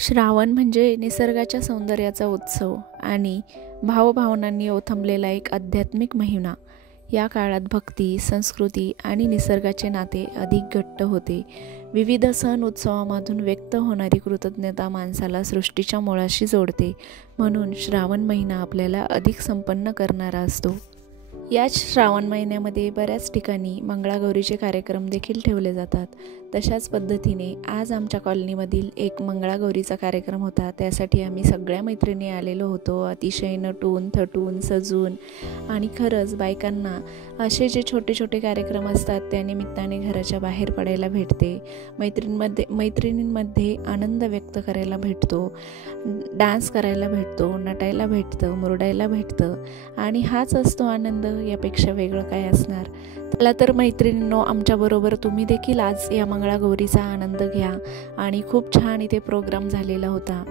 श्रावण म्हणजे निसर्गाच्या सौंदर्याचा उत्सव आणि भावभावनांनी ओथंबलेला एक आध्यात्मिक महिना. या काळात भक्ती, संस्कृती आणि निसर्गाचे नाते अधिक घट्ट होते. विविध सण उत्सवामधून व्यक्त होणारी कृतज्ञता माणसाला सृष्टीच्या मुळाशी जोडते. म्हणून श्रावण महिना आपल्याला अधिक संपन्न करणारा असतो. याच श्रावण महिन्यामध्ये बऱ्याच ठिकाणी मंगळागौरीचे कार्यक्रम देखील ठेवले जातात. तशाच पद्धतीने आज आमच्या कॉलनीमधील एक मंगळागौरीचा कार्यक्रम होता. त्यासाठी आम्ही सगळ्या मैत्रिणी आलेलो होतो, अतिशय नटून थटून सजून. आणि खरंच बायकांना असे जे छोटे छोटे कार्यक्रम असतात त्या निमित्ताने घराच्या बाहेर पडायला भेटते, मैत्रिणींमध्ये आनंद व्यक्त करायला भेटतो, डान्स करायला भेटतो, नटायला भेटतं, मुरडायला भेटतं. आणि हाच असतो आनंद. यापेक्षा वेगळं काय असणार. त्याला तर मैत्रिणींनो, आमच्याबरोबर तुम्ही देखील आज या मंगळागौरीचा आनंद घ्या. आणि खूप छान इथे प्रोग्राम झालेला होता.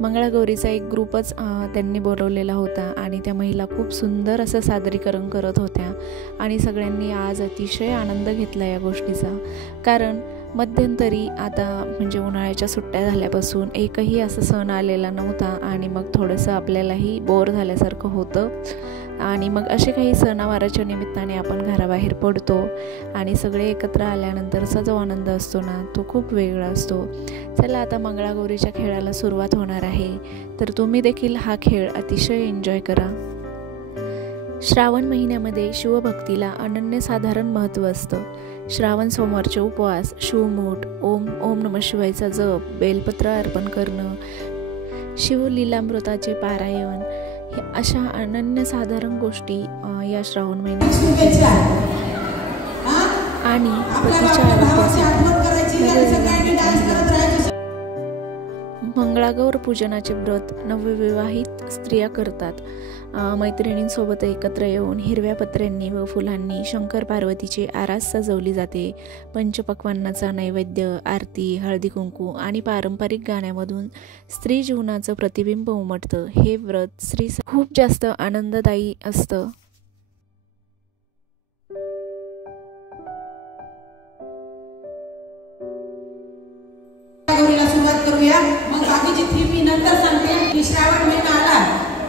मंगळागौरीचा एक ग्रुपच त्यांनी बोलवलेला होता आणि त्या महिला खूप सुंदर असं सादरीकरण करत होत्या. आणि सगळ्यांनी आज अतिशय आनंद घेतला या गोष्टीचा. कारण मध्यंतरी आता म्हणजे उन्हाळ्याच्या सुट्ट्या झाल्यापासून एकही असं सण आलेला नव्हता आणि मग थोडंसं आपल्यालाही बोर झाल्यासारखं होतं. आणि मग असे काही सणावाराच्या निमित्ताने आपण घराबाहेर पडतो आणि सगळे एकत्र आल्यानंतरचा जो आनंद असतो ना, तो खूप वेगळा असतो. चला आता मंगळागौरीच्या खेळाला सुरुवात होणार आहे, तर तुम्ही देखील हा खेळ अतिशय एन्जॉय करा. श्रावण महिन्यामध्ये शिवभक्तीला अनन्यसाधारण महत्त्व असतं. श्रावण सोमवारचे उपवास, शिवमूठ, ओम नमः शिवायचा जप, बेलपत्र अर्पण करणं, शिवलीलामृताचे पारायण, अशा अनन्यसाधारण गोष्टी या श्रावण महिन्यात आणि पतीच्या मंगळागौर पूजनाचे व्रत नवविवाहित स्त्रिया करतात. मैत्रिणींसोबत एकत्र येऊन हिरव्या पत्र्यांनी व फुलांनी शंकर पार्वतीची आरास सजवली जाते. पंचपक्वान्नाचा नैवेद्य, आरती, हळदी कुंकू आणि पारंपरिक गाण्यामधून स्त्री जीवनाचं प्रतिबिंब उमटतं. हे व्रत खूप जास्त आनंददायी असतं. सुरुवात करूया. मग बाकीची थीम मी नंतर सांगते. की श्रावण महिना आला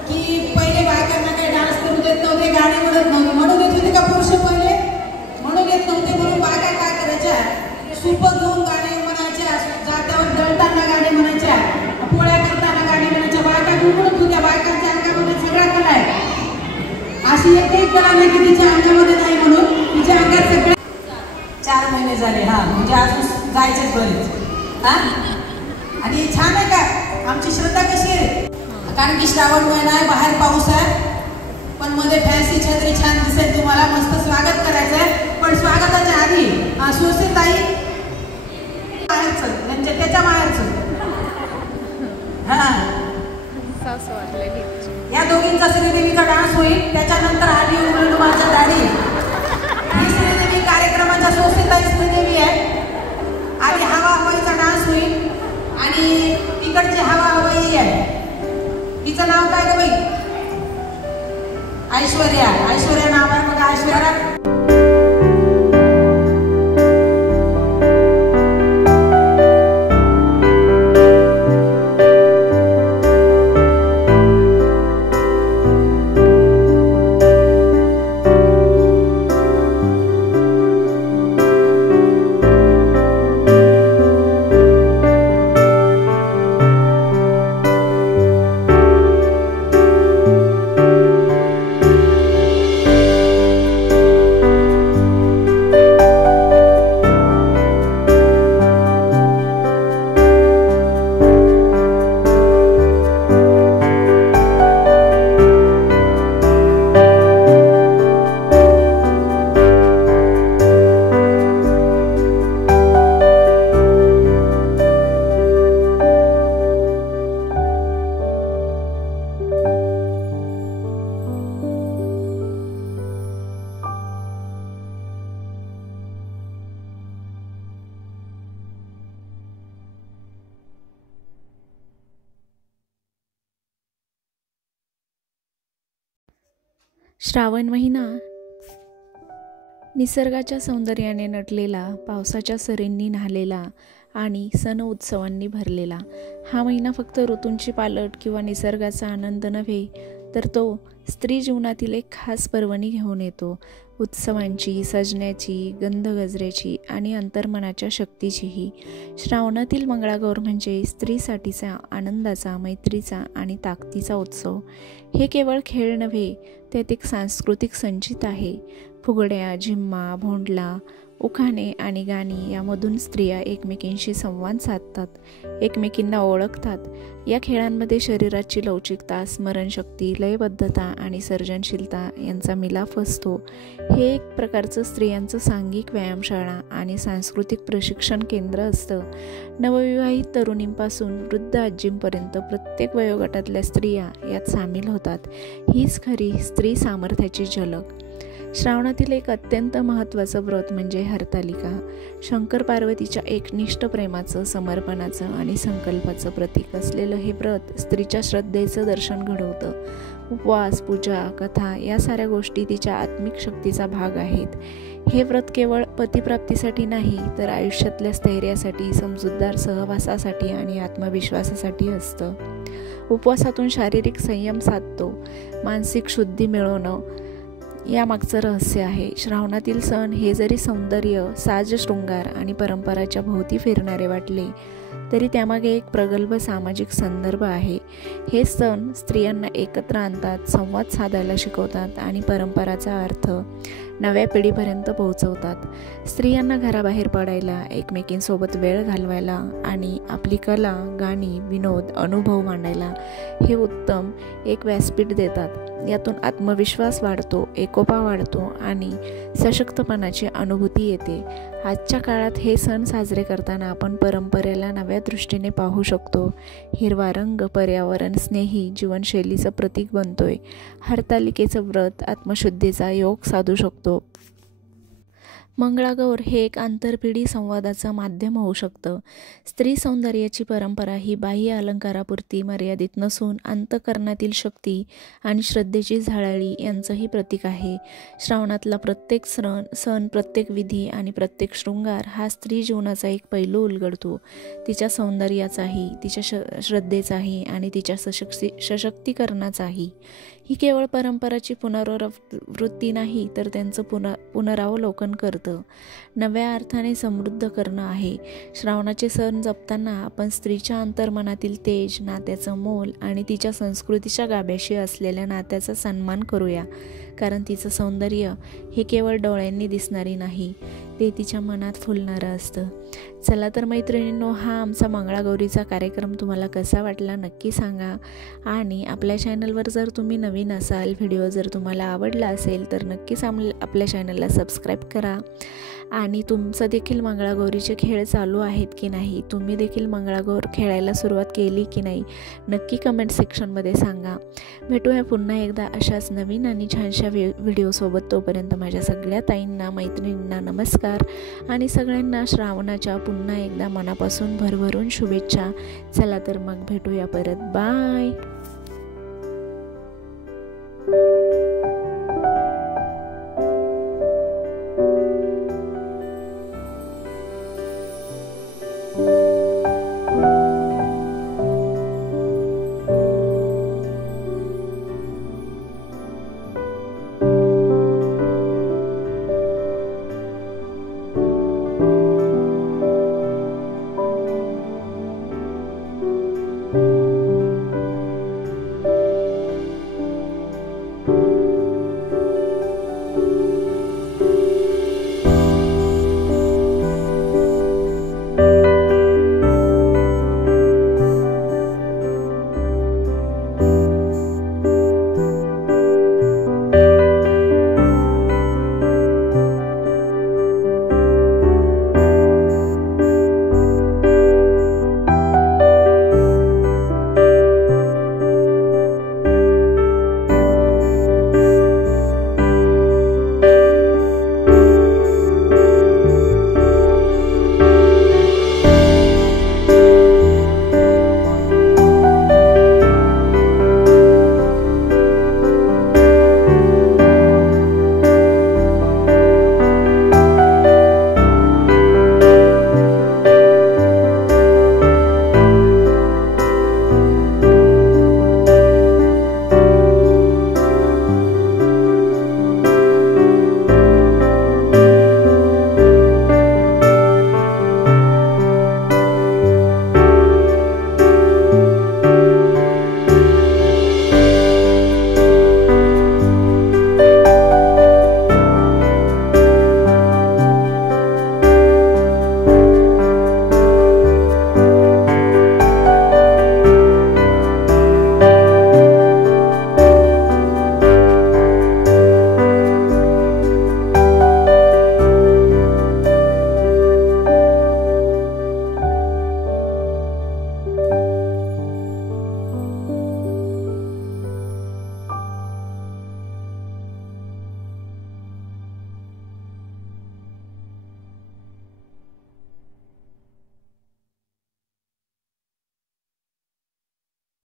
की पहिले बायकांना काही डान्स करू देत नव्हते, गाणी म्हणत नव्हते. म्हणू देत होते का पुरुष पहिले? म्हणू देत नव्हते. म्हणून बायका काय करायच्या, सूप घेऊन गाणे म्हणायच्या, जात्यावर दळताना गाणे म्हणायच्या, पोळ्या करताना गाणी म्हणायच्या. बायका गुणगुणत होत्या. बायकांच्या अंगामध्ये सगळ्या कला आहे. अशी एकही कला नाही की तिच्या अंगामध्ये नाही म्हणून. तिच्या अंगात सगळ्या 4 महिने झाले. म्हणजे अजून जायचेच बरेच. आणि छान आहे का आमची श्रद्धा कशी आहे? कारण की श्रावण महिना आहे, बाहेर पाऊस आहे, पण मध्ये फॅन्सी छत्री छान दिसेल तुम्हाला. मस्त स्वागत करायचं आहे. पण स्वागताच्या आधी सुरसेताई बाहेरचं त्याच्या बाहेरचं या दोघींचा श्रीदेवीचा डान्स होईल. त्याच्यानंतर आली उमरडुमाच्या दाढी. ही श्रीदेवी कार्यक्रमाच्या सुरसेताई श्रीदेवी आहे. आणि हवा हवाईचा डान्स होईल. आणि तिकडची हवा हवाई आहे. तिचं नाव काय ग बाई? ऐश्वर्या नाव आहे. बघा ऐश्वर्या. श्रावण महिना निसर्गाच्या सौंदर्याने नटलेला, पावसाच्या सरींनी न्हालेला आणि सण उत्सवांनी भरलेला. हा महिना फक्त ऋतूंची पालट किंवा निसर्गाचा आनंद नव्हे, तर तो स्त्री जीवनातील एक खास पर्वणी घेऊन येतो. उत्सवांची, सजण्याची, गंधगजऱ्याची आणि अंतर्मनाच्या शक्तीचीही. श्रावणातील मंगळागौर म्हणजे स्त्रीसाठीचा आनंदाचा, मैत्रीचा आणि ताकदीचा उत्सव. हे केवळ खेळ नव्हे, त्यात एक सांस्कृतिक संचित आहे. फुगड्या, झिम्मा, भोंडला, उखाणे आणि गाणी यामधून स्त्रिया एकमेकींशी संवाद साधतात, एकमेकींना ओळखतात. या खेळांमध्ये शरीराची लवचिकता, स्मरणशक्ती, लयबद्धता आणि सर्जनशीलता यांचा मिलाफ असतो. हे एक प्रकारचं स्त्रियांचं सांघिक व्यायामशाळा आणि सांस्कृतिक प्रशिक्षण केंद्र असतं. नवविवाहित तरुणींपासून वृद्ध आजींपर्यंत प्रत्येक वयोगटातल्या स्त्रिया यात सामील होतात. हीच खरी स्त्री सामर्थ्याची झलक. श्रावणातील एक अत्यंत महत्त्वाचं व्रत म्हणजे हरतालिका. शंकर पार्वतीच्या एकनिष्ठ प्रेमाचं, समर्पणाचं आणि संकल्पाचं प्रतीक असलेलं हे व्रत स्त्रीच्या श्रद्धेचं दर्शन घडवतं. उपवास, पूजा, कथा या साऱ्या गोष्टी तिच्या आत्मिक शक्तीचा भाग आहेत. हे व्रत केवळ पतिप्राप्तीसाठी नाही, तर आयुष्यातल्या स्थैर्यासाठी, समजूतदार सहवासासाठी आणि आत्मविश्वासासाठी असतं. उपवासातून शारीरिक संयम साधतो, मानसिक शुद्धी मिळवणं यामागचं रहस्य आहे. श्रावणातील सण हे जरी सौंदर्य, साज, शृंगार आणि परंपराच्या भोवती फिरणारे वाटले, तरी त्यामागे एक प्रगल्भ सामाजिक संदर्भ आहे. हे सण स्त्रियांना एकत्र आणतात, संवाद साधायला शिकवतात आणि परंपराचा अर्थ नव्या पिढीपर्यंत पोहोचवतात. स्त्रियांना घराबाहेर पडायला, एकमेकींसोबत वेळ घालवायला आणि आपली कला, गाणी, विनोद, अनुभव मांडायला हे उत्तम एक व्यासपीठ देतात. यातून आत्मविश्वास वाढतो, एकोपा वाढतो आणि सशक्तपणाची अनुभूती येते. आजच्या काळात हे सण साजरे करताना आपण परंपरेला नव्या दृष्टीने पाहू शकतो. हिरवा रंग पर्यावरण स्नेही जीवनशैलीचं प्रतीक बनतोय. हरतालिकेचं व्रत आत्मशुद्धीचा योग साधू शकतो. मंगळागौर हे एक आंतरपिढी संवादाचं माध्यम होऊ शकतं. स्त्री सौंदर्याची परंपरा ही बाह्य अलंकारापुरती मर्यादित नसून अंतःकरणातील शक्ती आणि श्रद्धेची झळाळी यांचंही प्रतीक आहे. श्रावणातला प्रत्येक सण, प्रत्येक विधी आणि प्रत्येक शृंगार हा स्त्री जीवनाचा एक पैलू उलगडतो. तिच्या सौंदर्याचाही, तिच्या श्रद्धेचाही आणि तिच्या सशक्तीकरणाचाही. ही केवळ परंपराची पुनरावृत्ती नाही, तर त्यांचं पुनरावलोकन करतं. नव्या अर्थाने समृद्ध करणं आहे. श्रावणाचे सण जपताना आपण स्त्रीच्या अंतर्मनातील तेज, नात्याचं मोल आणि तिच्या संस्कृतीच्या गाभ्याशी असलेल्या नात्याचा सन्मान करूया. कारण तिचं सौंदर्य हे केवळ डोळ्यांनी दिसणारी नाही, ते तिच्या मनात फुलणारं असतं. चला तर मैत्रिणींनो, हा आमचा मंगळागौरीचा कार्यक्रम तुम्हाला कसा वाटला नक्की सांगा. आणि आपल्या चॅनलवर जर तुम्ही नवीन असाल, व्हिडिओ जर तुम्हाला आवडला असेल तर नक्कीच आपल्या चॅनलला सबस्क्राईब करा. आणि तुमचं देखील मंगळागौरीचे खेळ चालू आहेत की नाही, तुम्ही देखील मंगळागौर खेळायला सुरुवात केली की नाही, नक्की कमेंट सेक्शनमध्ये सांगा. भेटूया पुन्हा एकदा अशाच नवीन आणि छानशा व्हिडिओसोबत. तोपर्यंत माझ्या सगळ्या ताईंना, मैत्रिणींना नमस्कार आणि सगळ्यांना श्रावणाच्या पुन्हा एकदा मनापासून भरभरून शुभेच्छा. चला तर मग भेटूया परत. बाय.